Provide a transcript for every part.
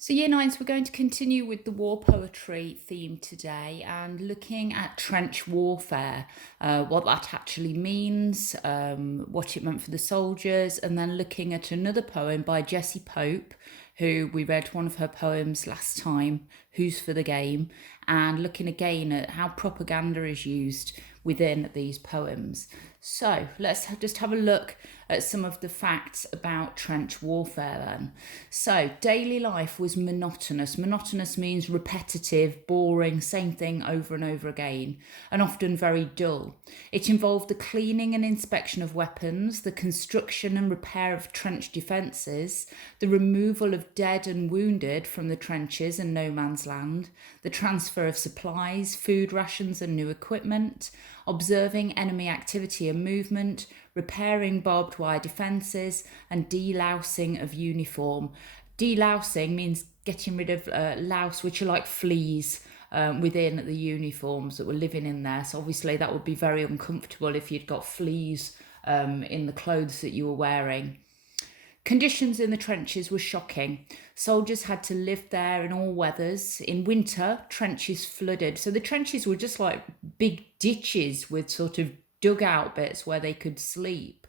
So, Year Nines, we're going to continue with the war poetry theme today and looking at trench warfare, what that actually means, what it meant for the soldiers, and then looking at another poem by Jessie Pope, who we read one of her poems last time, Who's for the Game, and looking again at how propaganda is used within these poems. So let's just have a look at some of the facts about trench warfare then. So daily life was monotonous. Monotonous means repetitive, boring, same thing over and over again, and often very dull. It involved the cleaning and inspection of weapons, the construction and repair of trench defences, the removal of dead and wounded from the trenches and no man's land, the transfer of supplies, food rations and new equipment, observing enemy activity and movement, repairing barbed wire defences, and delousing of uniform. Delousing means getting rid of louse, which are like fleas within the uniforms that were living in there. So obviously that would be very uncomfortable if you'd got fleas in the clothes that you were wearing. Conditions in the trenches were shocking. Soldiers had to live there in all weathers. In winter, trenches flooded. So the trenches were just like big ditches with sort of dugout bits where they could sleep.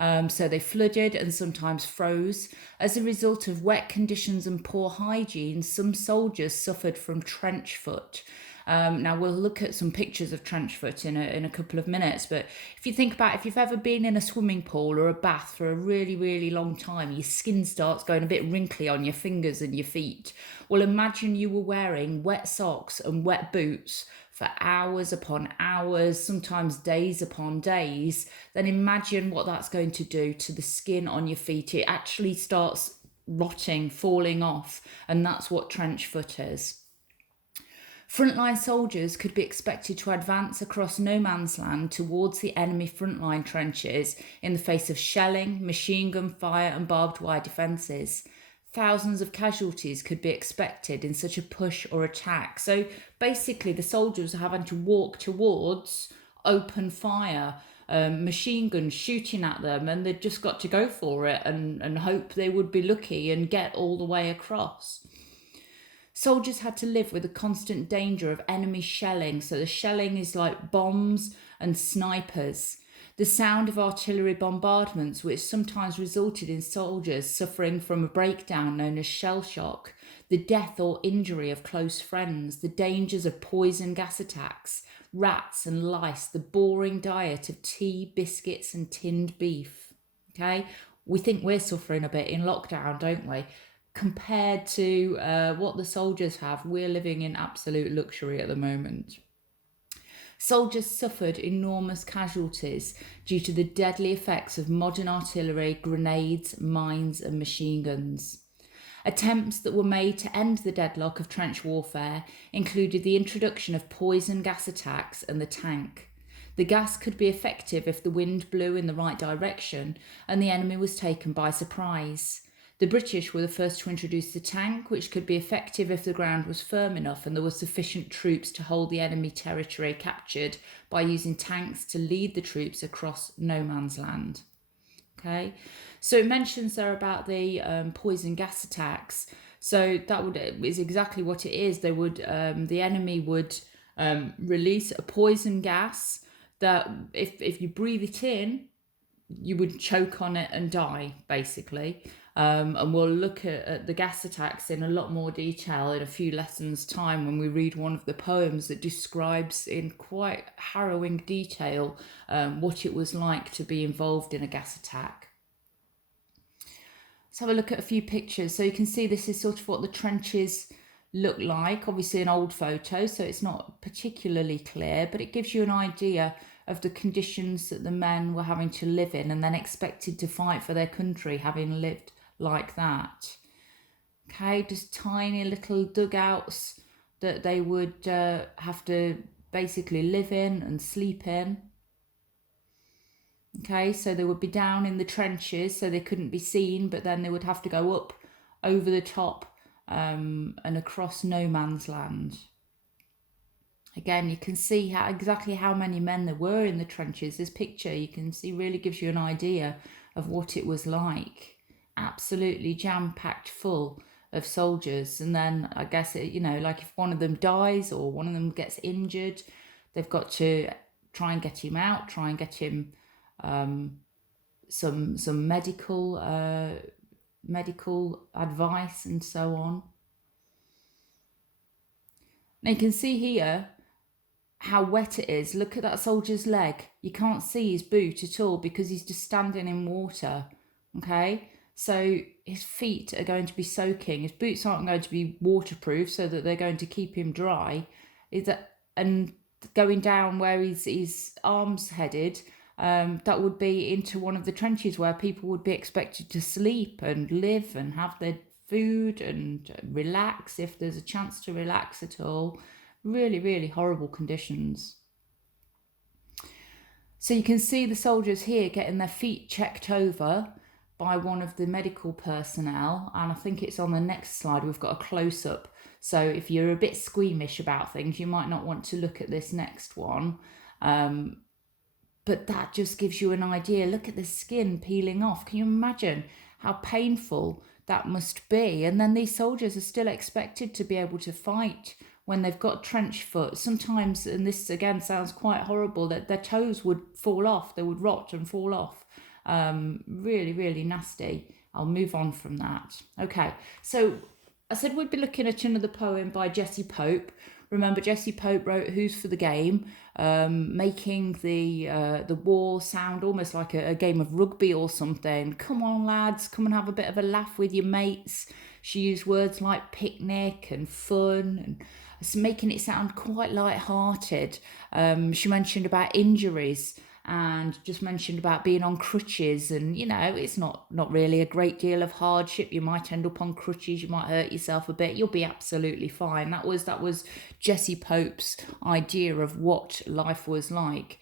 So they flooded and sometimes froze. As a result of wet conditions and poor hygiene, some soldiers suffered from trench foot. Now we'll look at some pictures of trench foot in a couple of minutes, but if you think about if you've ever been in a swimming pool or a bath for a really, really long time, your skin starts going a bit wrinkly on your fingers and your feet. Well, imagine you were wearing wet socks and wet boots for hours upon hours, sometimes days upon days, then imagine what that's going to do to the skin on your feet. It actually starts rotting, falling off, and that's what trench foot is. Frontline soldiers could be expected to advance across no man's land towards the enemy frontline trenches in the face of shelling, machine gun fire, and barbed wire defences. Thousands of casualties could be expected in such a push or attack. So basically, the soldiers are having to walk towards open fire, machine guns shooting at them, and they've just got to go for it and hope they would be lucky and get all the way across. Soldiers had to live with the constant danger of enemy shelling. So the shelling is like bombs and snipers. The sound of artillery bombardments, which sometimes resulted in soldiers suffering from a breakdown known as shell shock, the death or injury of close friends, the dangers of poison gas attacks, rats and lice, the boring diet of tea, biscuits, and tinned beef. Okay, we think we're suffering a bit in lockdown, don't we? Compared to what the soldiers have, we're living in absolute luxury at the moment. Soldiers suffered enormous casualties due to the deadly effects of modern artillery, grenades, mines, and machine guns. Attempts that were made to end the deadlock of trench warfare included the introduction of poison gas attacks and the tank. The gas could be effective if the wind blew in the right direction and the enemy was taken by surprise. The British were the first to introduce the tank, which could be effective if the ground was firm enough and there were sufficient troops to hold the enemy territory captured by using tanks to lead the troops across no man's land. Okay, so it mentions there about the poison gas attacks. So that is exactly what it is. They would the enemy would release a poison gas that if you breathe it in, you would choke on it and die, basically. And we'll look at the gas attacks in a lot more detail in a few lessons' time when we read one of the poems that describes in quite harrowing detail what it was like to be involved in a gas attack. Let's have a look at a few pictures. So you can see this is sort of what the trenches look like. Obviously an old photo, so it's not particularly clear, but it gives you an idea of the conditions that the men were having to live in and then expected to fight for their country, having lived like that. Okay, just tiny little dugouts that they would have to basically live in and sleep in. Okay, so they would be down in the trenches so they couldn't be seen, but then they would have to go up over the top and across no man's land. Again, you can see exactly how many men there were in the trenches. This picture you can see really gives you an idea of what it was like. Absolutely jam-packed full of soldiers. And then I guess, like if one of them dies or one of them gets injured, they've got to try and get him out, try and get him some medical advice and so on. Now you can see here how wet it is. Look at that soldier's leg. You can't see his boot at all because he's just standing in water. Okay, so his feet are going to be soaking. His boots aren't going to be waterproof, so that they're going to keep him dry. And going down where his arms headed, that would be into one of the trenches where people would be expected to sleep and live and have their food and relax if there's a chance to relax at all. Really, really horrible conditions. So you can see the soldiers here getting their feet checked over by one of the medical personnel, and I think it's on the next slide we've got a close-up. So if you're a bit squeamish about things, you might not want to look at this next one. But that just gives you an idea. Look at the skin peeling off. Can you imagine how painful that must be? And then these soldiers are still expected to be able to fight when they've got trench foot. Sometimes, and this again sounds quite horrible, that their toes would fall off. They would rot and fall off. Really, really nasty. I'll move on from that. Okay, so I said we'd be looking at another poem by Jessie Pope. Remember, Jessie Pope wrote Who's for the Game, making the war sound almost like a game of rugby or something. Come on, lads, come and have a bit of a laugh with your mates. She used words like picnic and fun, and making it sound quite light-hearted. She mentioned about injuries and just mentioned about being on crutches, and it's not really a great deal of hardship. You might end up on crutches, you might hurt yourself a bit, you'll be absolutely fine. That was Jessie Pope's idea of what life was like.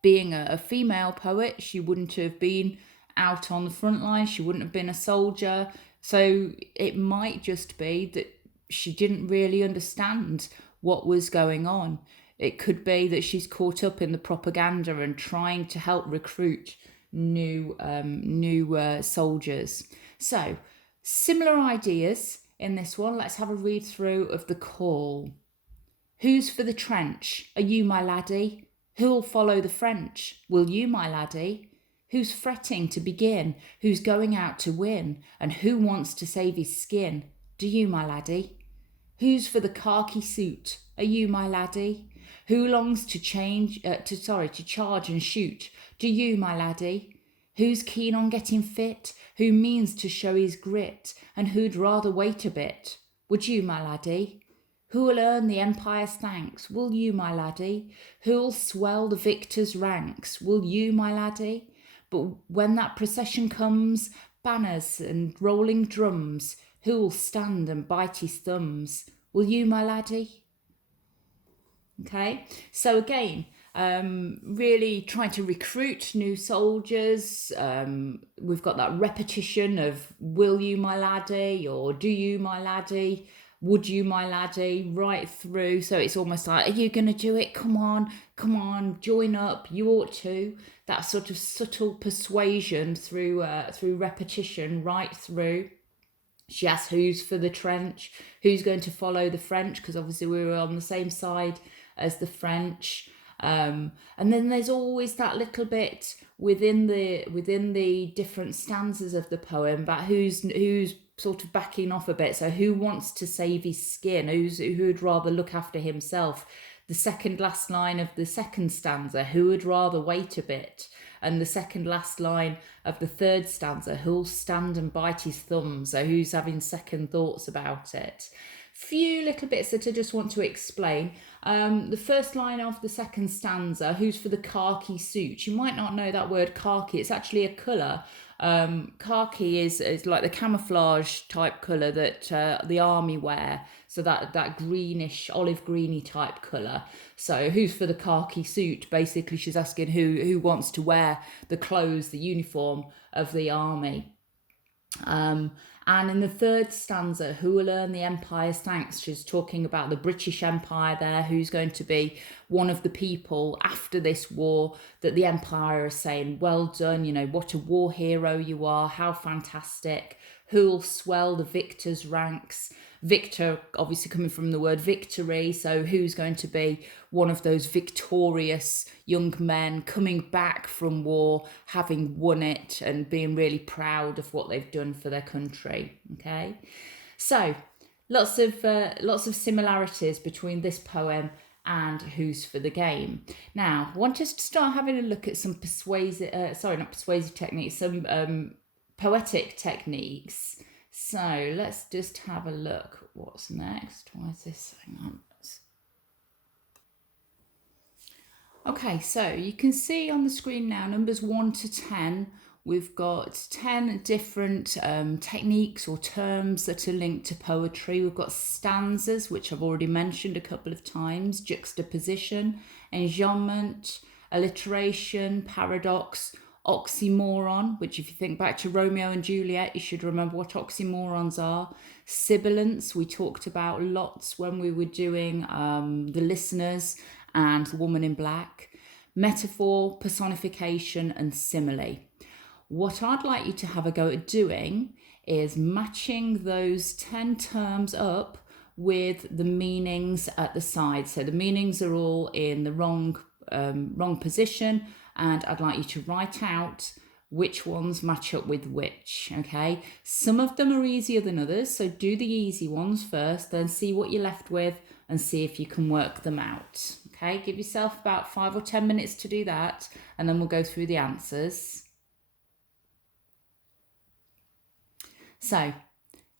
Being a female poet, she wouldn't have been out on the front line, she wouldn't have been a soldier, so it might just be that she didn't really understand what was going on. It could be that she's caught up in the propaganda and trying to help recruit new soldiers. So, similar ideas in this one. Let's have a read through of the call. Who's for the trench? Are you, my laddie? Who'll follow the French? Will you, my laddie? Who's fretting to begin? Who's going out to win? And who wants to save his skin? Do you, my laddie? Who's for the khaki suit? Are you, my laddie? Who longs to charge and shoot? Do you, my laddie? Who's keen on getting fit? Who means to show his grit? And who'd rather wait a bit? Would you, my laddie? Who'll earn the empire's thanks? Will you, my laddie? Who'll swell the victor's ranks? Will you, my laddie? But when that procession comes, banners and rolling drums, who'll stand and bite his thumbs? Will you, my laddie? Okay, so again, really trying to recruit new soldiers. We've got that repetition of will you, my laddie, or do you, my laddie, would you, my laddie, right through. So it's almost like, are you going to do it? Come on, join up, you ought to. That sort of subtle persuasion through repetition right through. She asks who's for the trench, who's going to follow the French, because obviously we were on the same side as the French. And then there's always that little bit within the different stanzas of the poem about who's sort of backing off a bit. So who wants to save his skin? Who'd rather look after himself? The second last line of the second stanza, who would rather wait a bit? And the second last line of the third stanza, who'll stand and bite his thumb? So who's having second thoughts about it? Few little bits that I just want to explain. The first line of the second stanza, who's for the khaki suit? You might not know that word khaki. It's actually a colour. Khaki is like the camouflage type colour that the army wear. So that greenish, olive greeny type colour. So who's for the khaki suit? Basically, she's asking who wants to wear the clothes, the uniform of the army. And in the third stanza, who will earn the empire's thanks? She's talking about the British Empire there, who's going to be one of the people after this war that the empire is saying, well done, what a war hero you are, how fantastic. who'll swell the victor's ranks. Victor, obviously coming from the word victory, so who's going to be one of those victorious young men coming back from war, having won it and being really proud of what they've done for their country. Okay, so lots of similarities between this poem and Who's for the Game. Now, I want us to start having a look at some some poetic techniques. So let's just have a look. What's next? Why is this? Hang on. Okay, so you can see on the screen now numbers 1 to 10. We've got 10 different techniques or terms that are linked to poetry. We've got stanzas, which I've already mentioned a couple of times, juxtaposition, enjambment, alliteration, paradox, oxymoron, which if you think back to Romeo and Juliet, you should remember what oxymorons are. Sibilance, we talked about lots when we were doing The Listeners and The Woman in Black. Metaphor, personification, and simile. What I'd like you to have a go at doing is matching those 10 terms up with the meanings at the side. So the meanings are all in the wrong position, and I'd like you to write out which ones match up with which, okay? Some of them are easier than others, so do the easy ones first, then see what you're left with and see if you can work them out, okay? Give yourself about 5 or 10 minutes to do that, and then we'll go through the answers. So,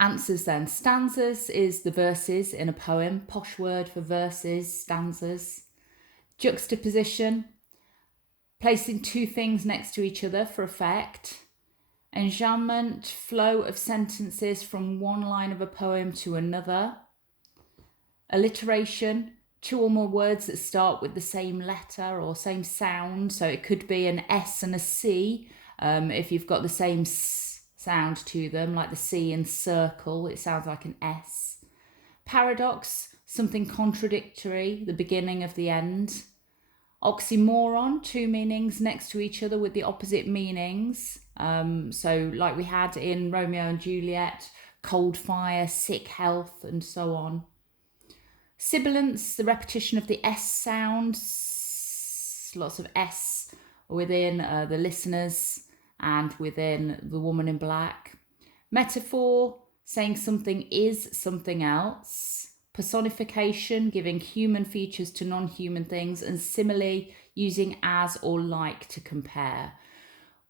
answers then. Stanzas is the verses in a poem, posh word for verses, stanzas. Juxtaposition, placing two things next to each other for effect. Enjambment, flow of sentences from one line of a poem to another. Alliteration, two or more words that start with the same letter or same sound. So it could be an S and a C if you've got the same sound to them, like the C in circle, it sounds like an S. Paradox, something contradictory, the beginning of the end. Oxymoron, two meanings next to each other with the opposite meanings. So like we had in Romeo and Juliet, cold fire, sick health, and so on. Sibilance, the repetition of the S sound, lots of S within The Listeners and within The Woman in Black. Metaphor, saying something is something else. Personification, giving human features to non-human things. And simile, using as or like to compare.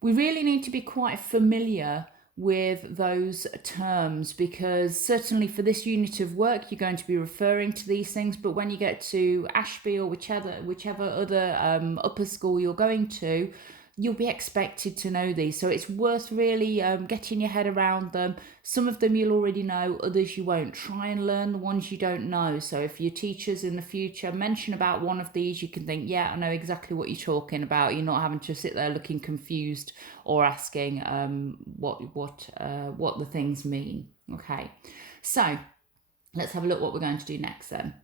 We really need to be quite familiar with those terms, because certainly for this unit of work you're going to be referring to these things, but when you get to Ashby or whichever other upper school you're going to, you'll be expected to know these. So it's worth really getting your head around them. Some of them you'll already know, others you won't. Try and learn the ones you don't know. So if your teachers in the future mention about one of these, you can think, yeah, I know exactly what you're talking about. You're not having to sit there looking confused or asking what the things mean. Okay, so let's have a look what we're going to do next then.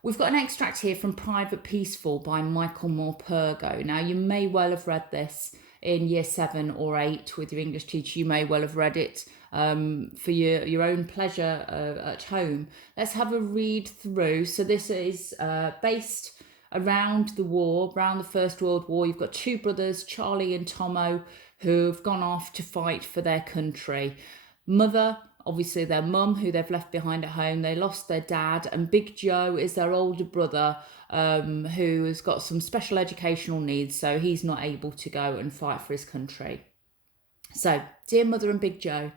We've got an extract here from Private Peaceful by Michael Morpurgo. Now, you may well have read this in year 7 or 8 with your English teacher. You may well have read it for your own pleasure at home. Let's have a read through. So this is based around the war, around the First World War. You've got two brothers, Charlie and Tomo, who've gone off to fight for their country. Mother, obviously their mum, who they've left behind at home, they lost their dad, and Big Joe is their older brother who has got some special educational needs, so he's not able to go and fight for his country. So, dear Mother and Big Joe,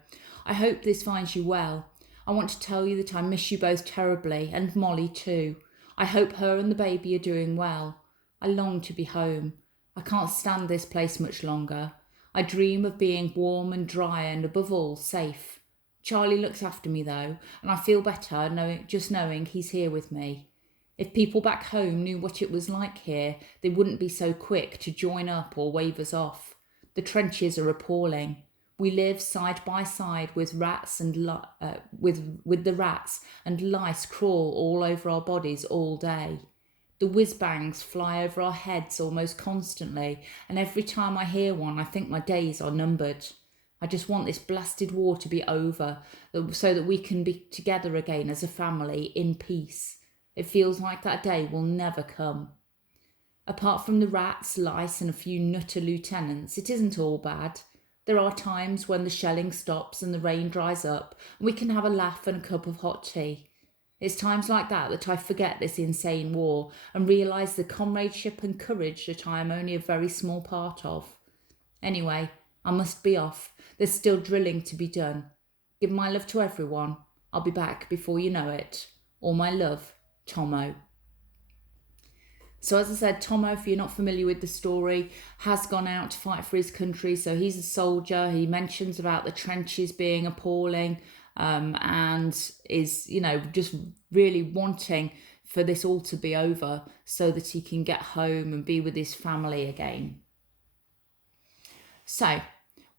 I hope this finds you well. I want to tell you that I miss you both terribly, and Molly too. I hope her and the baby are doing well. I long to be home. I can't stand this place much longer. I dream of being warm and dry and above all safe. Charlie looks after me though, and I feel better knowing he's here with me. If people back home knew what it was like here, they wouldn't be so quick to join up or wave us off. The trenches are appalling. We live side by side with rats and with the rats, and lice crawl all over our bodies all day. The whiz-bangs fly over our heads almost constantly, and every time I hear one, I think my days are numbered. I just want this blasted war to be over so that we can be together again as a family in peace. It feels like that day will never come. Apart from the rats, lice, and a few nutter lieutenants, it isn't all bad. There are times when the shelling stops and the rain dries up, and we can have a laugh and a cup of hot tea. It's times like that I forget this insane war and realise the comradeship and courage that I am only a very small part of. Anyway, I must be off. There's still drilling to be done. Give my love to everyone. I'll be back before you know it. All my love, Tomo. So as I said, Tomo, if you're not familiar with the story, has gone out to fight for his country. So he's a soldier. He mentions about the trenches being appalling, and is, just really wanting for this all to be over so that he can get home and be with his family again. So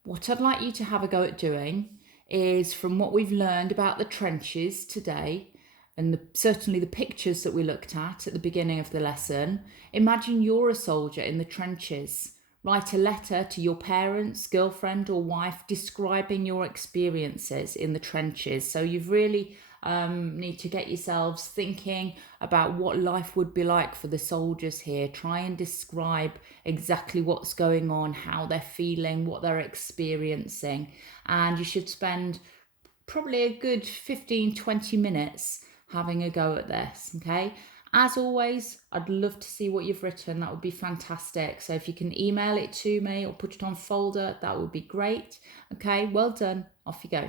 what I'd like you to have a go at doing is, from what we've learned about the trenches today, and certainly the pictures that we looked at the beginning of the lesson, imagine you're a soldier in the trenches. Write a letter to your parents, girlfriend or wife describing your experiences in the trenches. So you've really need to get yourselves thinking about what life would be like for the soldiers here. Try and describe exactly what's going on, how they're feeling, what they're experiencing. And you should spend probably a good 15-20 minutes having a go at this, okay? As always, I'd love to see what you've written. That would be fantastic. So if you can email it to me or put it on folder, that would be great. Okay, well done. Off you go.